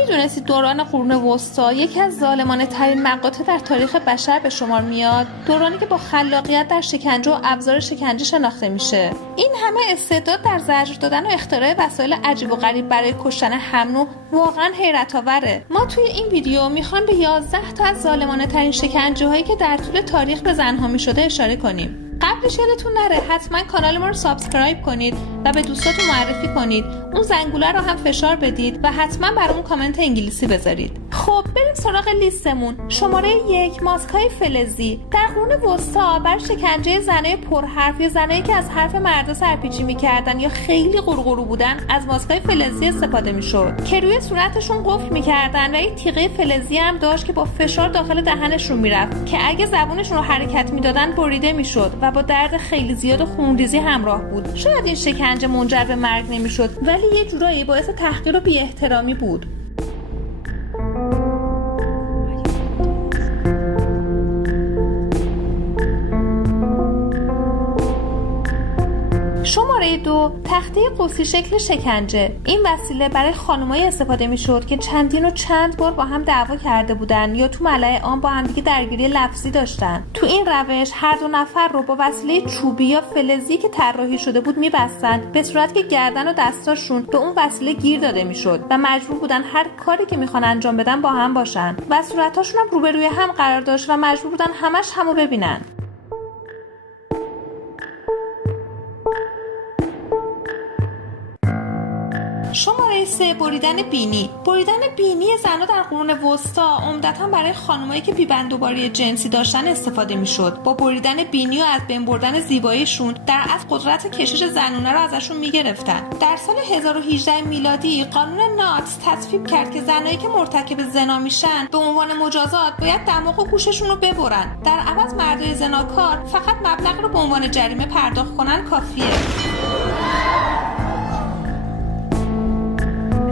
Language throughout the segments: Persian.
میدونستید دوران قرون وسطی یکی از ظالمانه ترین مقاطع در تاریخ بشر به شمار میاد؟ دورانی که با خلاقیت در شکنجه و ابزار شکنجه شناخته میشه. این همه استعداد در زجر دادن و اختراع وسایل عجیب و غریب برای کشتن حمنو واقعا حیرت آوره. ما توی این ویدیو میخوایم به 11 تا از ظالمانه ترین شکنجه هایی که در طول تاریخ به زنها میشده اشاره کنیم. قبلش یادتون نره حتما کانال ما رو سابسکرایب کنید و به دوستاتون معرفی کنید. اون زنگوله رو هم فشار بدید و حتما برامون کامنت انگلیسی بذارید. خب بریم سراغ لیستمون. شماره 1 ماسک‌های فلزی. در قرون وسطا برای شکنجه زنای پرحرف یا زنایی که از حرف مردا سرپیچی می‌کردن یا خیلی قورقورو بودن از ماسک‌های فلزی استفاده می‌شد که روی صورتشون قفل می‌کردن و یک تیغه فلزی هم داشت که با فشار داخل دهنشون میرفت که اگه زبونشون رو حرکت میدادن بریده میشد و با درد خیلی زیاد و خونریزی همراه بود. شاید این شکنجه منجر به مرگ نمیشد ولی یه جورایی باعث تحقیر و بی‌احترامی بود. شماره 2 تخته قوسی شکل شکنجه. این وسیله برای خانمایی استفاده میشد که چند بار با هم دعوا کرده بودن یا تو ملأ عام با هم دیگه درگیری لفظی داشتن. تو این روش هر دو نفر رو با وسیله چوبی یا فلزی که طراحی شده بود میبستند به صورتی که گردن و دستاشون به اون وسیله گیر داده میشد و مجبور بودن هر کاری که میخوان انجام بدن با هم باشن و صورتاشون هم روبروی هم قرار داشت و مجبور بودن همش همو ببینن. شماره 3 بریدن بینی. بریدن بینی زنها در قرون وسطا عمدتاً برای خانمایی که بی‌بندوباری جنسی داشتن استفاده میشد. با بریدن بینی و از بین بردن زیباییشون در اصل قدرت کشش زنونه رو ازشون میگرفتن. در سال 1018 میلادی قانون ناتس تصویب کرد که زنایی که مرتکب زنا میشن به عنوان مجازات باید دماغ و گوششون رو ببرن. در عوض مردای زناکار فقط مبلغ رو به عنوان جریمه پرداخت کنن کافیه.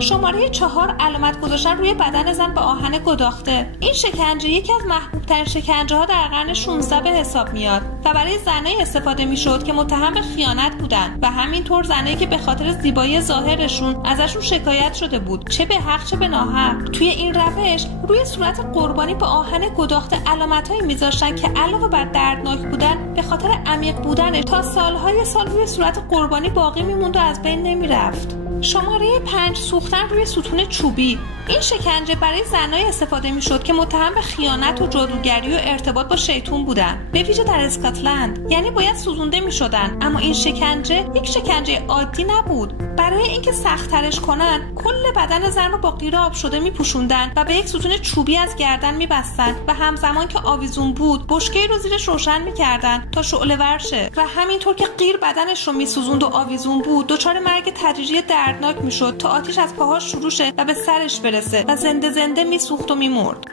شماره 4 علامت گذاشتن روی بدن زن با آهن گداخته. این شکنجه یکی از محبوب‌ترین شکنجه‌ها در قرن 16 به حساب میاد و برای زنایی استفاده میشد که متهم به خیانت بودن و همینطور زنایی که به خاطر زیبایی ظاهرشون ازشون شکایت شده بود، چه به حق چه به ناحق. توی این روش روی صورت قربانی با آهن گداخته علامت‌هایی میذاشتن که علاوه بر دردناک بودن به خاطر عمیق بودنش تا سالهای سال روی صورت قربانی باقی میموند و از بین نمیرفت. شماره 5 سوختن روی ستون چوبی. این شکنجه برای زنایی استفاده میشد که متهم به خیانت و جادوگری و ارتباط با شیطون بودن، به ویژه در اسکاتلند. یعنی باید سوزونده میشدن، اما این شکنجه یک شکنجه عادی نبود. برای اینکه سخت‌ترش کنن کل بدن زن رو با قیر آب شده میپوشوندن و به یک ستون چوبی از گردن میبستن و همزمان که آویزون بود بشکه‌ای رو زیرش روشن میکردن تا شعله ور شه و همینطور که قیر بدنش رو میسوزوند و آویزون بود دچار مرگ تدریجی دردناک میشد تا آتیش از پاهاش شروع شه و به سرش برسه و زنده زنده میسوخت و میمرد.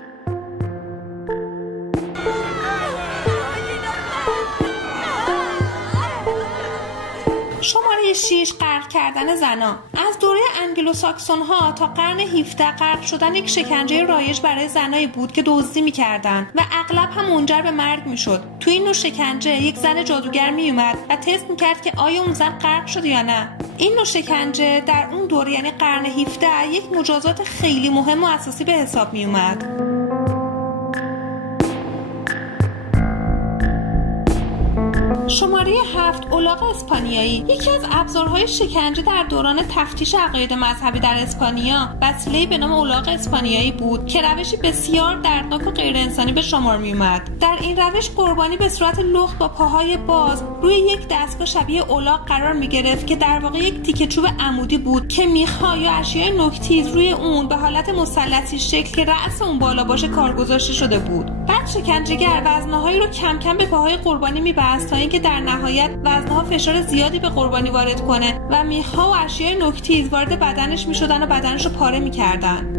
شماره 6 غرق کردن زنا. از دوره انگلوساکسون ها تا قرن 17 غرق شدن یک شکنجه رایج برای زنایی بود که دزدی می‌کردند و اغلب هم منجر به مرگ می‌شد. تو این نوع شکنجه یک زن جادوگر میومد و تست می‌کرد که آیا اون زن غرق شده یا نه. این نوع شکنجه در اون دوره یعنی قرن 17 یک مجازات خیلی مهم و اساسی به حساب میومد. شماره 7 الاغ اسپانیایی. یکی از ابزارهای شکنجه در دوران تفتیش عقاید مذهبی در اسپانیا وسیله‌ای به نام الاغ اسپانیایی بود که روشی بسیار دردناک و غیر انسانی به شمار می اومد. در این روش قربانی به صورت لخت با پاهای باز روی یک دستگاه شبیه الاغ قرار می گرفت که در واقع یک تیکه چوب عمودی بود که میخ‌ها یا اشیای نوک‌تیز روی اون به حالت مثلثی شکل که رأس اون بالا باشه کارگذاشته شده بود. بعد شکنجهگر وزنه‌هایی رو کم کم به پاهای قربانی می‌بست تا اینکه در نهایت وزنها فشار زیادی به قربانی وارد کنه و میخ‌ها و اشیای نوک‌تیز وارد بدنش می‌شدن و بدنش رو پاره می‌کردن.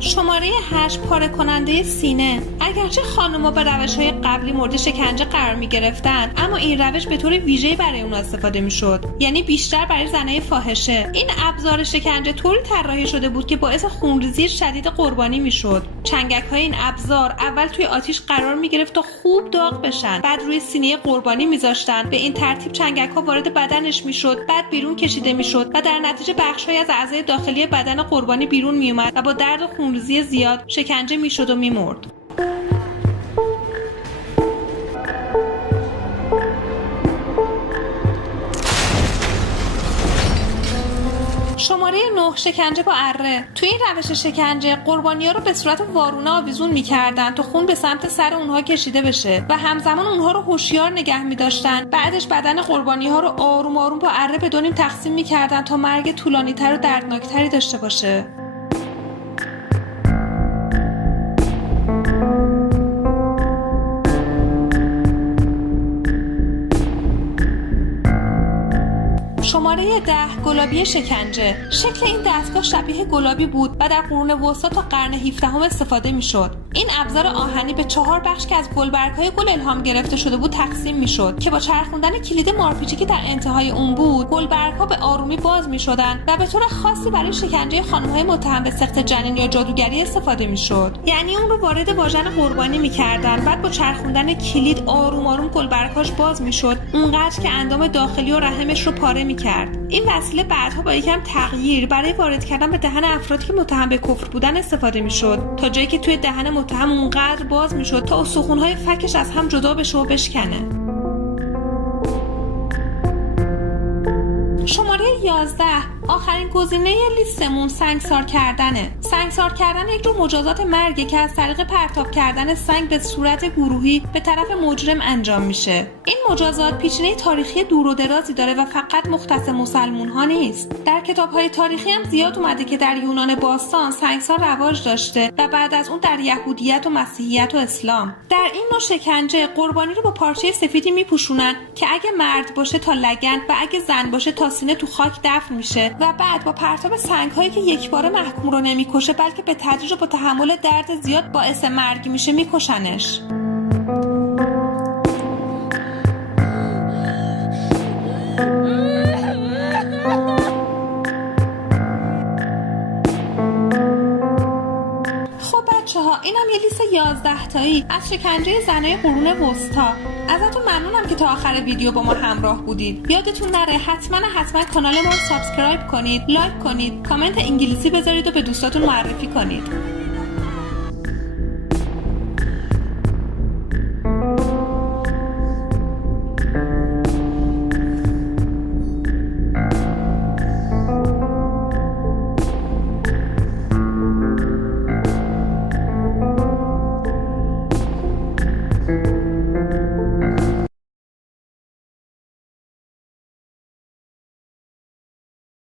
شماره اسمش پاره کننده سینه. اگرچه خانم‌ها به روش‌های قبلی مورد شکنجه قرار می‌گرفتن، اما این روش به طور ویژه‌ای برای اونها استفاده می‌شد، یعنی بیشتر برای زنای فاحشه. این ابزار شکنجه طوری طراحی شده بود که باعث خونریزی شدید قربانی می‌شد. چنگک‌های این ابزار اول توی آتیش قرار می‌گرفت تا خوب داغ بشن، بعد روی سینه قربانی می‌ذاشتن. به این ترتیب چنگک‌ها وارد بدنش می‌شد، بعد بیرون کشیده می‌شد و در نتیجه بخش‌هایی از اعضای داخلی بدن قربانی بیرون می‌اومد و با درد و خونریزی زیاد شکنجه می‌شد و می‌مرد. شماره 9 شکنجه با اره. توی این روش شکنجه قربانی‌ها رو به صورت وارونه آویزون می‌کردن تا خون به سمت سر اونها کشیده بشه و همزمان اونها رو هوشیار نگه می‌داشتن. بعدش بدن قربانی‌ها رو آروم آروم با اره به دو نیم تقسیم می‌کردن تا مرگ طولانی‌تر و دردناک‌تری داشته باشه. شماره 10 گلابی شکنجه. شکل این دستگاه شبیه گلابی بود و در قرون وسطا تا قرن 17 استفاده میشد. این ابزار آهنی به 4 بخش که از گلبرگ‌های گل الهام گرفته شده بود تقسیم میشد که با چرخوندن کلید مارپیچی که در انتهای اون بود، گلبرگ‌ها به آرومی باز میشدن و به طور خاصی برای شکنجه خانم‌های متهم به سقط جنین یا جادوگری استفاده میشد. یعنی اون رو وارد واژن قربانی میکردن، بعد با چرخوندن کلید آروم آروم گلبرگ‌هاش باز میشد، اونقدر که اندام داخلی و رحمش رو پاره میکرد. این وسیله بعدها با یکم تغییر برای وارد کردن به دهن افرادی که متهم به کفر بودن استفاده میشد، تا جایی که توی دهن متهم اونقدر باز میشد تا استخوان‌های فکش از هم جدا بشه و بشکنه. شماره 11 آخرین گزینه لیستمون سنگسار کردنه. سنگسار کردن یک جور مجازات مرگه که از طریق پرتاب کردن سنگ به صورت گروهی به طرف مجرم انجام میشه. این مجازات پیچیده تاریخی دور و درازی داره و فقط مختص مسلمون ها نیست. در کتاب‌های تاریخی هم زیاد اومده که در یونان باستان سنگسار رواج داشته و بعد از اون در یهودیت و مسیحیت و اسلام. در این نوع شکنجه قربانی رو با پارچه سفیدی میپوشونن که اگه مرد باشه تا لگن و اگه زن باشه تا سینه تو خاک دفن میشه و بعد با پرتاب سنگ‌هایی که یکباره محکوم رو نمیکشه بلکه به تدریج و با تحمل درد زیاد باعث مرگ میشه میکشنش. اینم یه لیست 11 تایی از شکنجه زنای قرون وسطا. ازتون ممنونم که تا آخر ویدیو با ما همراه بودید. یادتون نره حتما کانال ما رو سابسکرایب کنید، لایک کنید، کامنت انگلیسی بذارید و به دوستاتون معرفی کنید.